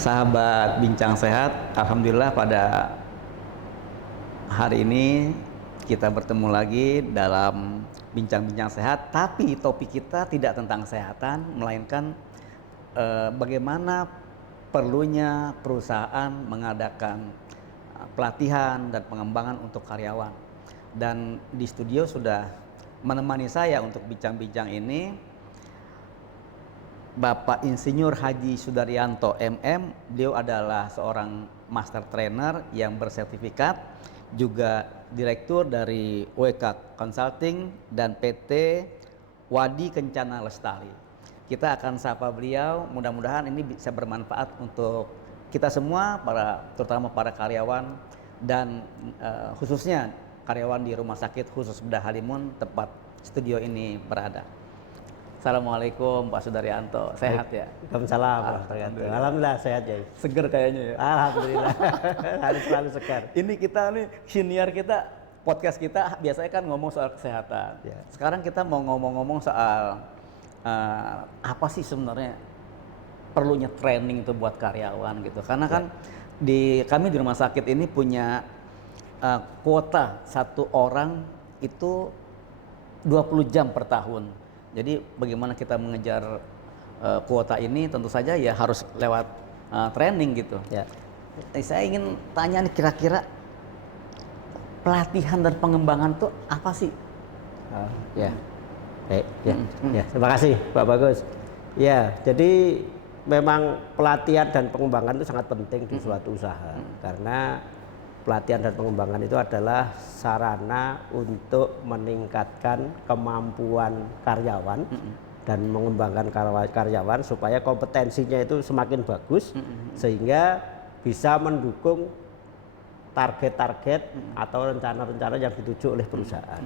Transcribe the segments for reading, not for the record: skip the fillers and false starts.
Sahabat Bincang Sehat, Alhamdulillah pada hari ini kita bertemu lagi dalam Bincang-Bincang Sehat. Tapi topik kita tidak tentang kesehatan, melainkan bagaimana perlunya perusahaan mengadakan pelatihan dan pengembangan untuk karyawan. Dan di studio sudah menemani saya untuk bincang-bincang ini Bapak Insinyur Haji Sudaryanto MM. Beliau adalah seorang master trainer yang bersertifikat, juga direktur dari WK Consulting dan PT Wadi Kencana Lestari. Kita akan sapa beliau, mudah-mudahan ini bisa bermanfaat untuk kita semua, terutama para karyawan dan khususnya karyawan di Rumah Sakit Khusus Bedah Halimun tempat studio ini berada. Assalamualaikum Pak Sudaryanto, sehat ya? Waalaikumsalam. Alhamdulillah sehat ya. Seger kayaknya ya. Alhamdulillah. Harus selalu segar. Ini kita nih senior kita, podcast kita biasanya kan ngomong soal kesehatan. Ya. Sekarang kita mau ngomong-ngomong soal apa sih sebenarnya perlunya training itu buat karyawan gitu. Karena kan kami di rumah sakit ini punya kuota satu orang itu 20 jam per tahun. Jadi bagaimana kita mengejar kuota ini, tentu saja ya harus lewat training gitu. Ya. Saya ingin tanya nih, kira-kira pelatihan dan pengembangan itu apa sih? Ya. Baik. Ya. Ya. Terima kasih Pak Bagus. Ya, jadi memang pelatihan dan pengembangan itu sangat penting di suatu usaha, karena pelatihan dan pengembangan itu adalah sarana untuk meningkatkan kemampuan karyawan dan mengembangkan karyawan supaya kompetensinya itu semakin bagus, sehingga bisa mendukung target-target atau rencana-rencana yang dituju oleh perusahaan.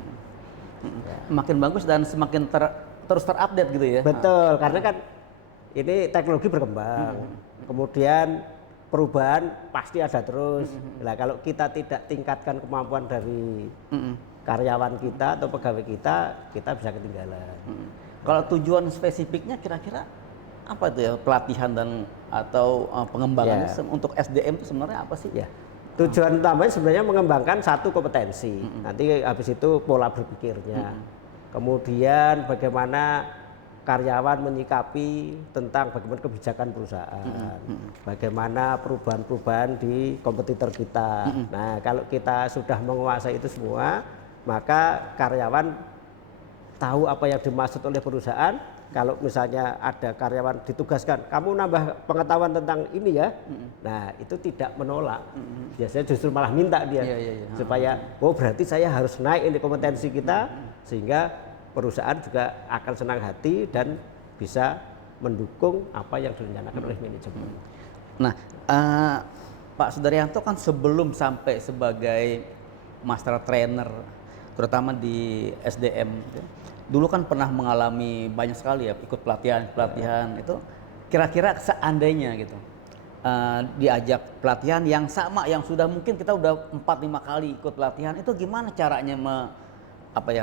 Ya. Makin bagus dan semakin terus terupdate gitu ya. Betul, karena kan ini teknologi berkembang, kemudian perubahan pasti ada terus. Nah, kalau kita tidak tingkatkan kemampuan dari karyawan kita atau pegawai kita bisa ketinggalan. Kalau tujuan spesifiknya kira-kira apa itu ya, pelatihan dan atau pengembangan untuk SDM itu sebenarnya apa sih? Ya. Tujuan utamanya sebenarnya mengembangkan satu kompetensi. Nanti habis itu pola berpikirnya. Kemudian bagaimana karyawan menyikapi tentang bagaimana kebijakan perusahaan, bagaimana perubahan-perubahan di kompetitor kita. Nah, kalau kita sudah menguasai itu semua, maka karyawan tahu apa yang dimaksud oleh perusahaan. Kalau misalnya ada karyawan ditugaskan, kamu nambah pengetahuan tentang ini ya, nah itu tidak menolak. Biasanya justru malah minta dia, supaya berarti saya harus naik ini kompetensi kita, sehingga perusahaan juga akan senang hati dan bisa mendukung apa yang direncanakan oleh manajemen. Nah, Pak Sudaryanto kan sebelum sampai sebagai master trainer, terutama di SDM, dulu kan pernah mengalami banyak sekali ya ikut pelatihan itu. Kira-kira seandainya gitu diajak pelatihan yang sama, yang sudah mungkin kita udah 4-5 kali ikut pelatihan, itu gimana caranya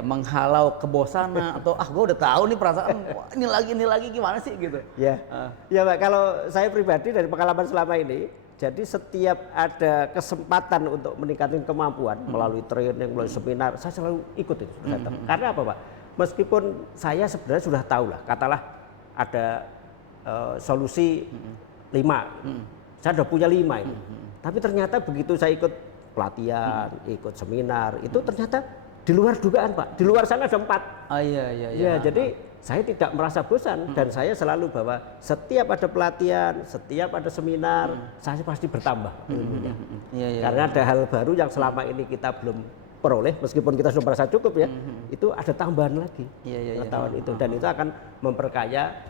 menghalau kebosanan atau gue udah tahu nih perasaan ini lagi gimana sih gitu. Ya. Ya Pak, kalau saya pribadi dari pengalaman selama ini, jadi setiap ada kesempatan untuk meningkatkan kemampuan melalui training, melalui seminar, saya selalu ikut itu. Karena apa Pak? Meskipun saya sebenarnya sudah tahu lah, katalah ada solusi 5, saya sudah punya 5 ini. Tapi ternyata begitu saya ikut pelatihan, ikut seminar, itu ternyata di luar dugaan Pak, di luar sana ada 4. Ya, jadi saya tidak merasa bosan dan saya selalu bahwa setiap ada pelatihan, setiap ada seminar, saya pasti bertambah ilmunya. Karena ada hal baru yang selama ini kita belum peroleh, meskipun kita sudah merasa cukup ya, itu ada tambahan lagi pengetahuan itu, dan itu akan memperkaya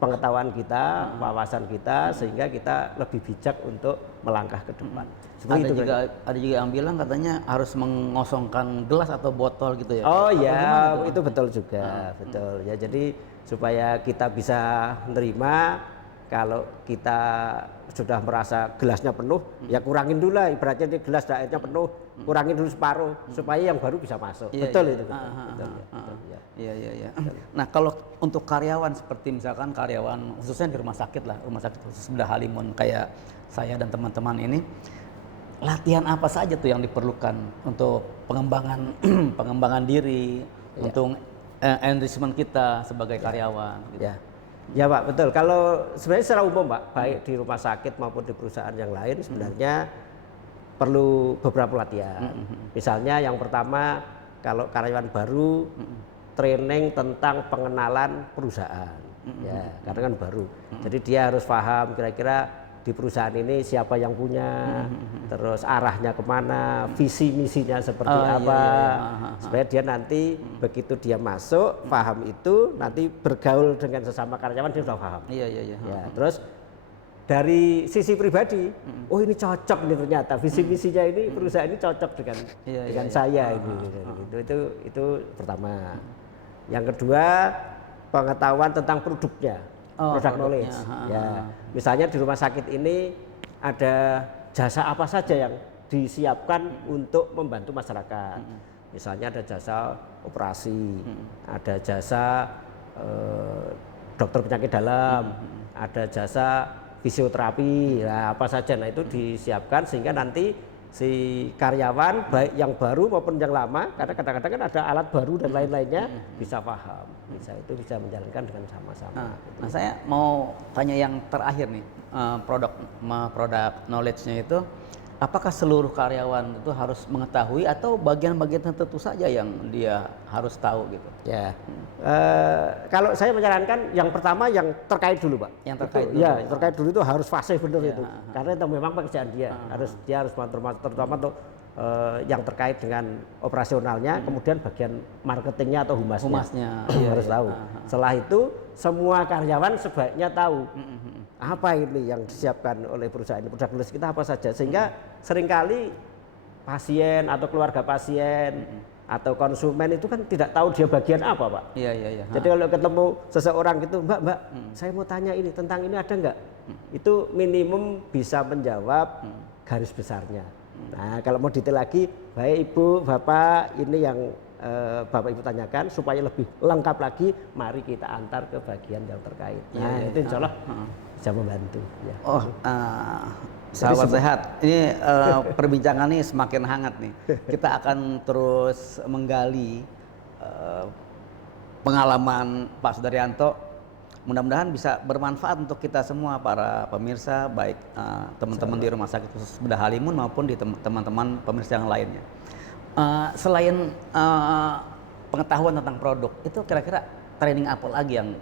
pengetahuan kita, wawasan kita, sehingga kita lebih bijak untuk melangkah ke depan. Ada juga yang bilang katanya harus mengosongkan gelas atau botol gitu ya. Oh iya, itu betul juga, betul ya. Jadi supaya kita bisa menerima kalau kita sudah merasa gelasnya penuh, ya kurangin dulu lah. Ibaratnya ini gelas airnya penuh, kurangin dulu separuh supaya yang baru bisa masuk. Betul itu. Betul. Iya. Nah, kalau untuk karyawan seperti misalkan karyawan khususnya di rumah sakit lah, rumah sakit khusus Bedah Halimun kayak saya dan teman-teman ini, latihan apa saja tuh yang diperlukan untuk pengembangan pengembangan diri, untuk enrichment kita sebagai karyawan? Gitu. Ya Pak, betul. Kalau sebenarnya secara umum Pak, baik di rumah sakit maupun di perusahaan yang lain sebenarnya perlu beberapa latihan. Misalnya yang pertama, kalau karyawan baru, training tentang pengenalan perusahaan. Ya, karena kan baru. Jadi dia harus paham kira-kira di perusahaan ini siapa yang punya, terus arahnya kemana, visi misinya seperti apa, supaya dia nanti begitu dia masuk paham itu, nanti bergaul dengan sesama karyawan dia sudah paham. Iya. Ya, terus dari sisi pribadi, oh ini cocok nih ternyata visi misinya ini perusahaan ini cocok dengan saya ini. Itu pertama. Yang kedua, pengetahuan tentang produknya. Product knowledge. Ya, misalnya di rumah sakit ini ada jasa apa saja yang disiapkan untuk membantu masyarakat. Misalnya ada jasa operasi, ada jasa dokter penyakit dalam, ada jasa fisioterapi, nah, apa saja. Nah itu disiapkan sehingga nanti si karyawan baik yang baru maupun yang lama, karena kadang-kadang kan ada alat baru dan lain-lainnya, bisa paham, bisa menjalankan dengan sama-sama. Nah, saya mau tanya yang terakhir nih, produk knowledge-nya itu, apakah seluruh karyawan itu harus mengetahui atau bagian-bagian tertentu saja yang dia harus tahu gitu? Ya, kalau saya menyarankan yang pertama yang terkait dulu Pak. Yang terkait itu, dulu. Ya, terkait dulu itu harus fasih benar itu, karena itu memang pekerjaan dia. Dia harus terutama untuk yang terkait dengan operasionalnya, kemudian bagian marketingnya atau humasnya. Harus tahu. Setelah itu semua karyawan sebaiknya tahu apa ini yang disiapkan oleh perusahaan ini, produk knowledge kita apa saja, sehingga seringkali pasien atau keluarga pasien atau konsumen itu kan tidak tahu dia bagian apa Pak. Iya. Jadi kalau ketemu seseorang gitu, Mbak, saya mau tanya ini tentang ini ada nggak? Itu minimum bisa menjawab garis besarnya. Nah kalau mau detail lagi, baik Ibu, Bapak, ini yang Bapak Ibu tanyakan supaya lebih lengkap lagi, mari kita antar ke bagian yang terkait. Nah itu insya Allah bisa membantu. Ya. Sahabat sehat, ini perbincangan ini semakin hangat nih. Kita akan terus menggali pengalaman Pak Sudaryanto. Mudah-mudahan bisa bermanfaat untuk kita semua para pemirsa, baik teman-teman di Rumah Sakit Khusus Bedah Halimun maupun di teman-teman pemirsa yang lainnya. Selain pengetahuan tentang produk, itu kira-kira training apa lagi yang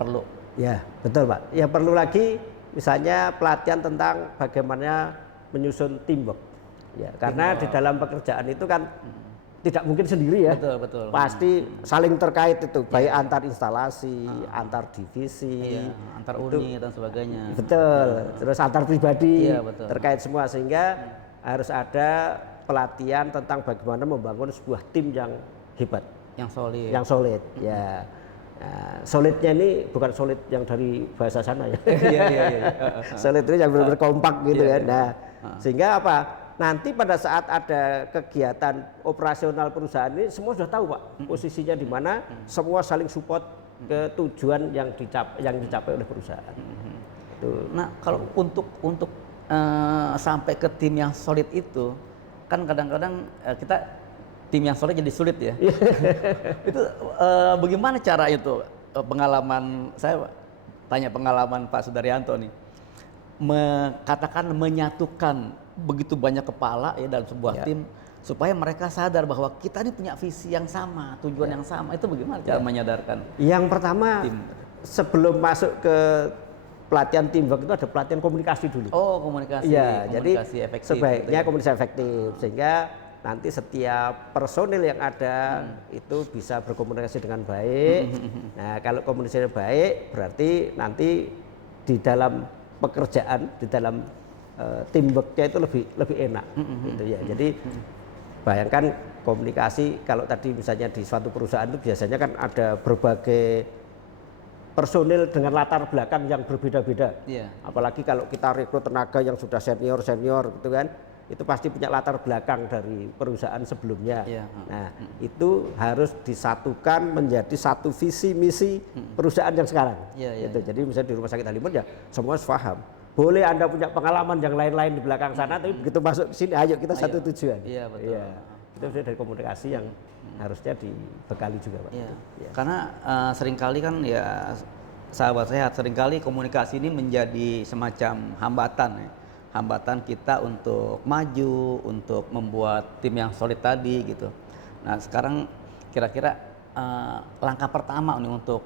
perlu? Ya, betul Pak. Yang perlu lagi misalnya pelatihan tentang bagaimana menyusun teamwork. Ya, karena di dalam pekerjaan itu kan tidak mungkin sendiri ya. Betul. Pasti saling terkait itu, baik antar instalasi, antar divisi, antar unit dan sebagainya. Betul. Terus antar pribadi, terkait semua, sehingga harus ada pelatihan tentang bagaimana membangun sebuah tim yang hebat, yang solid. Ya. Nah, solidnya ini bukan solid yang dari bahasa sana ya. Solid itu yang benar-benar kompak gitu kan. Nah, sehingga apa? Nanti pada saat ada kegiatan operasional perusahaan ini semua sudah tahu Pak posisinya di mana, semua saling support ke tujuan yang dicapai oleh perusahaan. Nah, kalau untuk sampai ke tim yang solid itu, kan kadang-kadang kita tim yang solid jadi sulit ya. Itu bagaimana cara itu? Pengalaman saya tanya pengalaman Pak Sudaryanto nih, katakan menyatukan begitu banyak kepala ya dalam sebuah tim supaya mereka sadar bahwa kita ini punya visi yang sama, tujuan yang sama. Itu bagaimana cara menyadarkan? Yang pertama, sebelum masuk ke pelatihan teamwork itu ada pelatihan komunikasi dulu. Oh, komunikasi. Ya, jadi efektif, sebaiknya gitu ya. Komunikasi efektif sehingga nanti setiap personil yang ada itu bisa berkomunikasi dengan baik. Nah, kalau komunikasinya baik, berarti nanti di dalam pekerjaan, di dalam teamworknya itu lebih enak. Gitu ya. Jadi bayangkan komunikasi, kalau tadi misalnya di suatu perusahaan itu biasanya kan ada berbagai personil dengan latar belakang yang berbeda-beda. Iya. Apalagi kalau kita rekrut tenaga yang sudah senior gitu kan, itu pasti punya latar belakang dari perusahaan sebelumnya. Iya. Nah, itu harus disatukan menjadi satu visi misi perusahaan yang sekarang. Iya, Gitu. Jadi misalnya di Rumah Sakit Halimun ya semua paham. Boleh Anda punya pengalaman yang lain-lain di belakang sana, tapi begitu masuk ke sini, ayo kita satu tujuan. Iya, betul. Itu dari komunikasi yang harusnya dibekali juga, Pak. Iya. Iya. Karena seringkali kan ya sahabat sehat, seringkali komunikasi ini menjadi semacam hambatan ya. Hambatan kita untuk maju, untuk membuat tim yang solid tadi gitu. Nah sekarang kira-kira langkah pertama nih untuk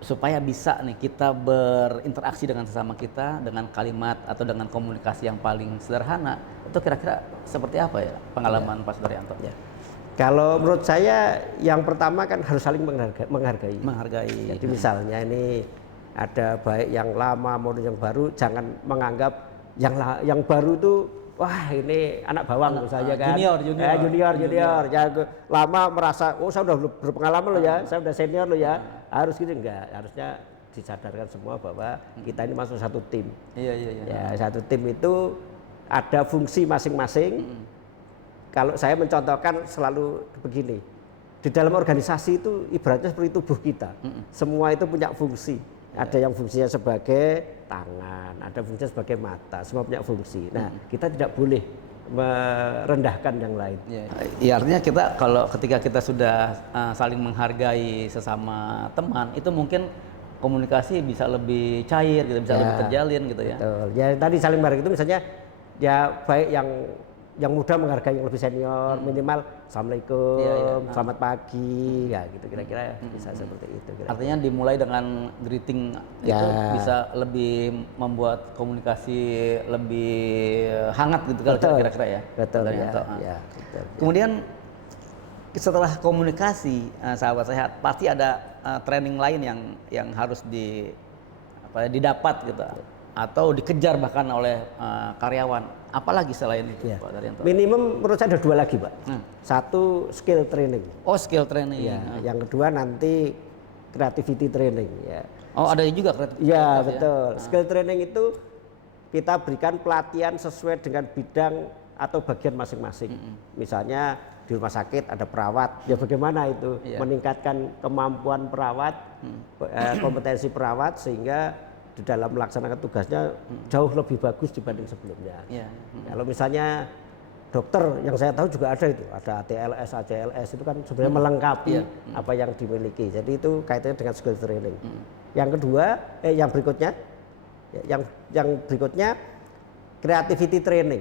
supaya bisa nih kita berinteraksi dengan sesama kita dengan kalimat atau dengan komunikasi yang paling sederhana, itu kira-kira seperti apa ya pengalaman Pak Sudaryanto? Ya. Kalau menurut saya yang pertama kan harus saling menghargai. Menghargai. Jadi misalnya ini ada baik yang lama maupun yang baru, jangan menganggap yang baru itu wah ini anak bawang misalnya kan. Junior. Yang lama merasa oh saya udah berpengalaman loh ya, saya udah senior loh ya. Harus gitu enggak, harusnya disadarkan semua bahwa kita ini masuk satu tim. Iya. Ya, satu tim itu ada fungsi masing-masing. Kalau saya mencontohkan selalu begini, di dalam organisasi itu ibaratnya seperti tubuh kita, semua itu punya fungsi. Ada yang fungsinya sebagai tangan, ada fungsinya sebagai mata, semua punya fungsi. Nah, kita tidak boleh merendahkan yang lain. Ya, artinya kita kalau ketika kita sudah saling menghargai sesama teman, itu mungkin komunikasi bisa lebih cair, gitu, bisa lebih terjalin gitu ya. Betul. Ya tadi saling menghargai itu misalnya ya baik yang muda menghargai yang lebih senior, minimal assalamualaikum, selamat pagi, ya gitu kira-kira bisa seperti itu. Kira-kira. Artinya dimulai dengan greeting itu bisa lebih membuat komunikasi lebih hangat gitu kalau kira-kira ya. Betul ya. Betul. Kemudian setelah komunikasi sahabat sehat pasti ada training lain yang harus didapat gitu atau dikejar bahkan oleh karyawan. Apalagi selain itu, Pak Daryanto? Minimum menurut saya ada dua lagi, Pak. Satu skill training. Oh, skill training. Ya, yang kedua nanti creativity training. Ya. Oh, ada juga kreativitas. Ya, betul. Skill training itu kita berikan pelatihan sesuai dengan bidang atau bagian masing-masing. Misalnya di rumah sakit ada perawat, ya bagaimana itu meningkatkan kemampuan perawat, kompetensi perawat sehingga di dalam melaksanakan tugasnya jauh lebih bagus dibanding sebelumnya. Kalau misalnya dokter yang saya tahu juga ada itu, ada ATLS, ACLS itu kan sebenarnya melengkapi apa yang dimiliki. Jadi itu kaitannya dengan skill training. Yang kedua, yang berikutnya creativity training.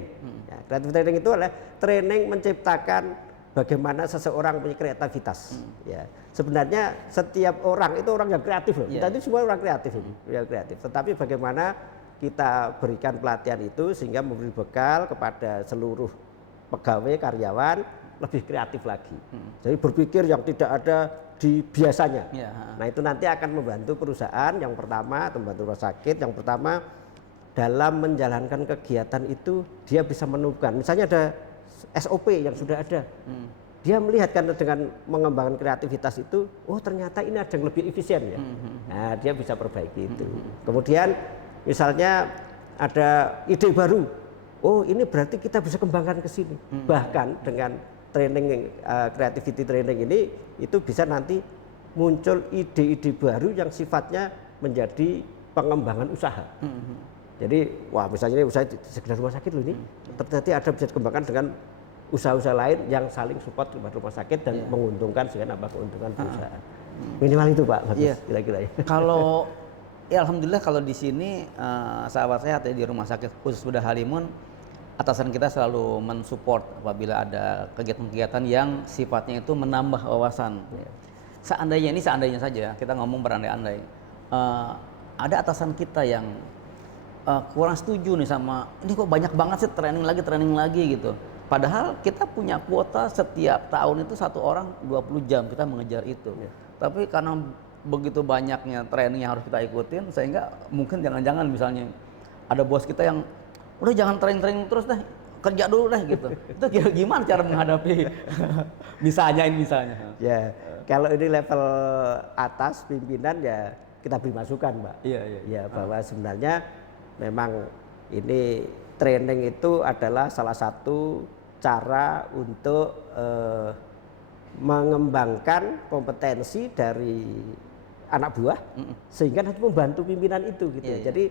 Creativity training itu adalah training menciptakan bagaimana seseorang punya kreativitas. Ya. Sebenarnya setiap orang itu orang yang kreatif loh. Kita itu semua orang kreatif ini, yang kreatif. Tetapi bagaimana kita berikan pelatihan itu sehingga memberi bekal kepada seluruh pegawai karyawan lebih kreatif lagi. Jadi berpikir yang tidak ada di biasanya. Nah itu nanti akan membantu perusahaan yang pertama atau membantu rumah sakit yang pertama dalam menjalankan kegiatan itu dia bisa menemukan. Misalnya ada SOP yang sudah ada. Dia melihat kan dengan mengembangkan kreativitas itu, oh ternyata ini ada yang lebih efisien ya. Nah, dia bisa perbaiki itu. Kemudian misalnya ada ide baru. Oh, ini berarti kita bisa kembangkan ke sini. Bahkan dengan training creativity training ini itu bisa nanti muncul ide-ide baru yang sifatnya menjadi pengembangan usaha. Jadi, wah misalnya ini usaha di sekedar rumah sakit loh ini, ternyata ada bisa dikembangkan dengan usaha-usaha lain yang saling support kepada rumah sakit dan menguntungkan sehingga nambah keuntungan perusahaan. Minimal itu Pak, kira-kira ya. Kalau ya alhamdulillah kalau di sini sahabat sehat ya di rumah sakit khusus Bedah Halimun atasan kita selalu mensupport apabila ada kegiatan-kegiatan yang sifatnya itu menambah wawasan. Seandainya saja kita ngomong berandai-andai ada atasan kita yang kurang setuju nih sama ini kok banyak banget sih training lagi gitu. Padahal kita punya kuota setiap tahun itu satu orang 20 jam kita mengejar itu. Tapi karena begitu banyaknya training yang harus kita ikutin sehingga mungkin jangan-jangan misalnya ada bos kita yang udah jangan training terus deh, kerja dulu deh gitu. Itu gimana cara menghadapi misalnya. Ya, kalau ini level atas pimpinan ya kita beri masukan, Mbak. Iya, iya. Ya, bahwa sebenarnya memang ini training itu adalah salah satu cara untuk mengembangkan kompetensi dari anak buah sehingga nanti membantu pimpinan itu gitu. Iya, iya. Jadi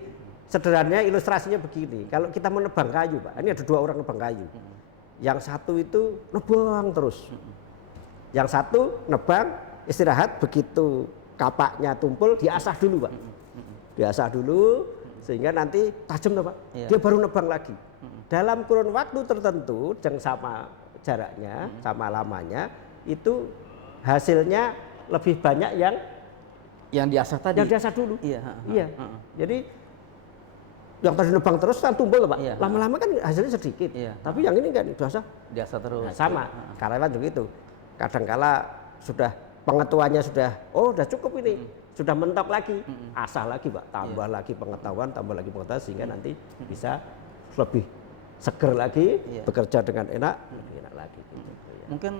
sederhananya ilustrasinya begini, kalau kita menebang kayu, Pak, ini ada 2 orang nebang kayu. Yang satu itu nebang terus. Yang satu nebang, istirahat, begitu kapaknya tumpul diasah dulu, Pak. Diasah dulu sehingga nanti tajam, Pak. Iya. Dia baru nebang lagi. Dalam kurun waktu tertentu yang sama jaraknya, sama lamanya, itu hasilnya lebih banyak Yang diasah tadi. yang diasah dulu. Iya. Iya. Jadi yang tadi nebang terus kan tumpul, Pak. Iya. Lama-lama kan hasilnya sedikit. Iya. Tapi yang ini kan diasah. Diasah terus. Nah, sama. Karyawan juga itu. Kadangkala sudah pengetahuannya sudah cukup ini. Sudah mentok lagi. Asah lagi, Pak. Tambah lagi pengetahuan, sehingga nanti bisa lebih seger lagi, bekerja dengan enak, lebih enak lagi. Gitu. Ya. Mungkin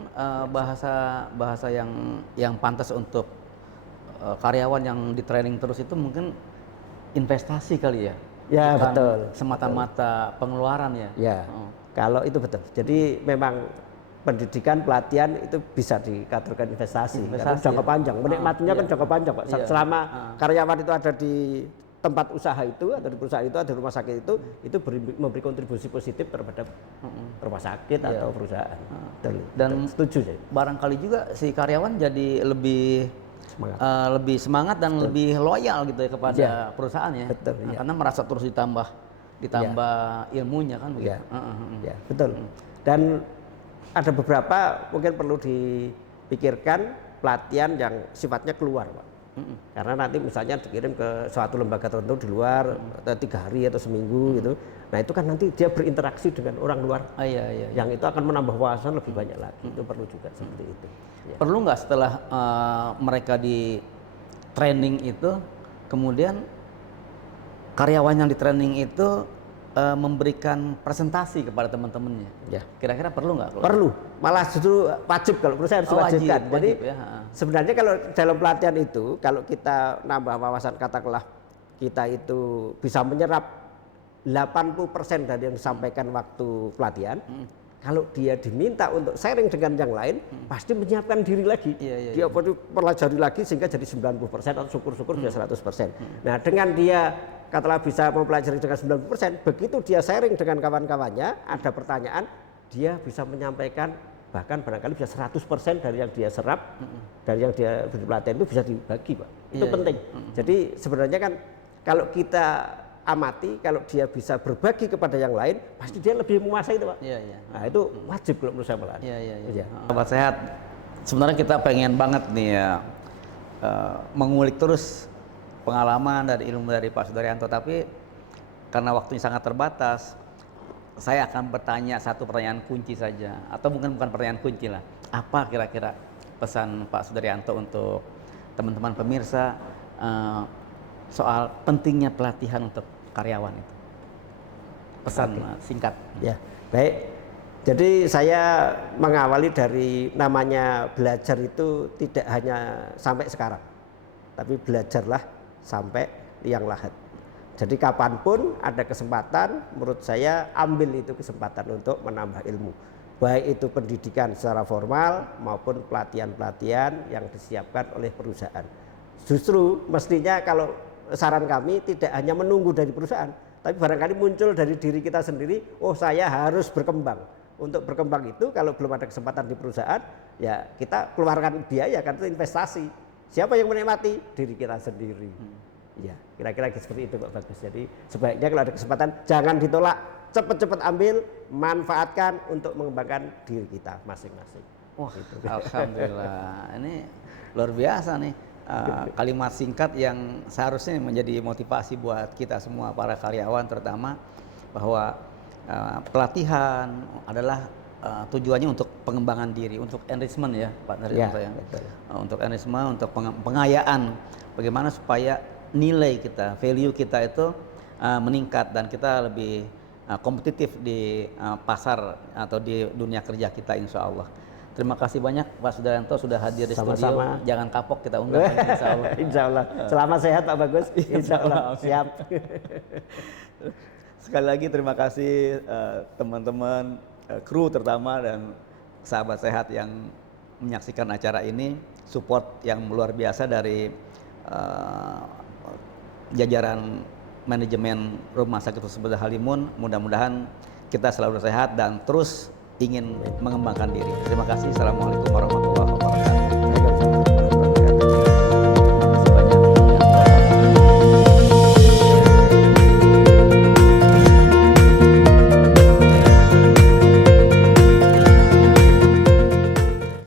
bahasa yang pantas untuk karyawan yang di training terus itu mungkin investasi kali ya. Ya, Bukan betul. semata-mata pengeluaran ya. Ya, kalau itu betul. Jadi memang pendidikan, pelatihan itu bisa dikategorikan investasi. Karena jangka panjang, menikmatinya kan jangka panjang, Pak. Selama karyawan itu ada di tempat usaha itu atau di perusahaan itu, ada di rumah sakit itu memberi kontribusi positif terhadap rumah sakit atau perusahaan. Dan setuju saya. Barangkali juga si karyawan jadi lebih semangat dan lebih loyal gitu ya kepada perusahaan ya. Betul, iya. Karena merasa terus ditambah ilmunya kan begitu. Ya, betul. Dan ada beberapa mungkin perlu dipikirkan pelatihan yang sifatnya keluar, Pak. Karena nanti misalnya dikirim ke suatu lembaga tertentu di luar 3 hari atau seminggu gitu. Nah itu kan nanti dia berinteraksi dengan orang luar. Iya. Yang itu akan menambah wawasan lebih banyak lagi. Itu perlu juga seperti itu. Ya. Perlu nggak setelah mereka di training itu, kemudian karyawan yang di training itu memberikan presentasi kepada teman-temannya? Ya. Kira-kira perlu nggak? Perlu, malah justru wajib kalau menurut saya harus diwajibkan. Jadi ya. sebenarnya kalau dalam pelatihan itu, kalau kita nambah wawasan katakanlah kita itu bisa menyerap 80% dari yang disampaikan waktu pelatihan. Kalau dia diminta untuk sharing dengan yang lain, pasti menyiapkan diri lagi. Dia perlu pelajari lagi sehingga jadi 90% atau syukur-syukur bisa 100%. Nah, dengan dia katakanlah bisa mempelajari dengan 90%, begitu dia sharing dengan kawan-kawannya, ada pertanyaan, dia bisa menyampaikan bahkan barangkali bisa 100% dari yang dia serap, dari yang dia beri pelatihan itu bisa dibagi, Pak. Itu penting. Jadi sebenarnya kan kalau kita amati, kalau dia bisa berbagi kepada yang lain, pasti dia lebih menguasai itu, Pak. Nah itu wajib kalau menurut saya malah. Iya. Sobat Sehat, sebenarnya kita pengen banget nih ya mengulik terus pengalaman dari ilmu dari Pak Sudaryanto, tapi karena waktunya sangat terbatas, saya akan bertanya satu pertanyaan kunci saja, atau mungkin bukan pertanyaan kunci lah. Apa kira-kira pesan Pak Sudaryanto untuk teman-teman pemirsa soal pentingnya pelatihan untuk karyawan itu? Pesan singkat. Ya, baik. Jadi saya mengawali dari namanya belajar itu tidak hanya sampai sekarang, tapi belajarlah sampai liang lahat. Jadi kapanpun ada kesempatan, menurut saya ambil itu kesempatan untuk menambah ilmu. Baik itu pendidikan secara formal maupun pelatihan-pelatihan yang disiapkan oleh perusahaan. Justru mestinya kalau saran kami tidak hanya menunggu dari perusahaan, tapi barangkali muncul dari diri kita sendiri, oh saya harus berkembang. Untuk berkembang itu kalau belum ada kesempatan di perusahaan, ya kita keluarkan biaya, kan itu investasi. Siapa yang menikmati? Diri kita sendiri. Ya, kira-kira seperti itu Pak Bagus. Jadi sebaiknya kalau ada kesempatan jangan ditolak, cepat-cepat ambil, manfaatkan untuk mengembangkan diri kita masing-masing. Wah, gitu. Alhamdulillah. Ini luar biasa nih. Kalimat singkat yang seharusnya menjadi motivasi buat kita semua para karyawan terutama, bahwa pelatihan adalah tujuannya untuk pengembangan diri, untuk enrichment ya Pak Daryanto ya. Untuk enrichment, untuk pengayaan, bagaimana supaya nilai kita, value kita itu meningkat dan kita lebih kompetitif di pasar atau di dunia kerja kita, insya Allah. Terima kasih banyak Pak Sudaryanto sudah hadir di studio. Sama-sama. Jangan kapok, kita undang lagi, insya Allah. Insya Allah. Selama sehat Pak Bagus. Insya Allah. Siap. Sekali lagi terima kasih teman-teman, kru terutama dan sahabat sehat yang menyaksikan acara ini. Support yang luar biasa dari jajaran manajemen Rumah Sakit Hospital Halimun. Mudah-mudahan kita selalu sehat dan terus ingin mengembangkan diri. Terima kasih. Assalamualaikum warahmatullahi wabarakatuh.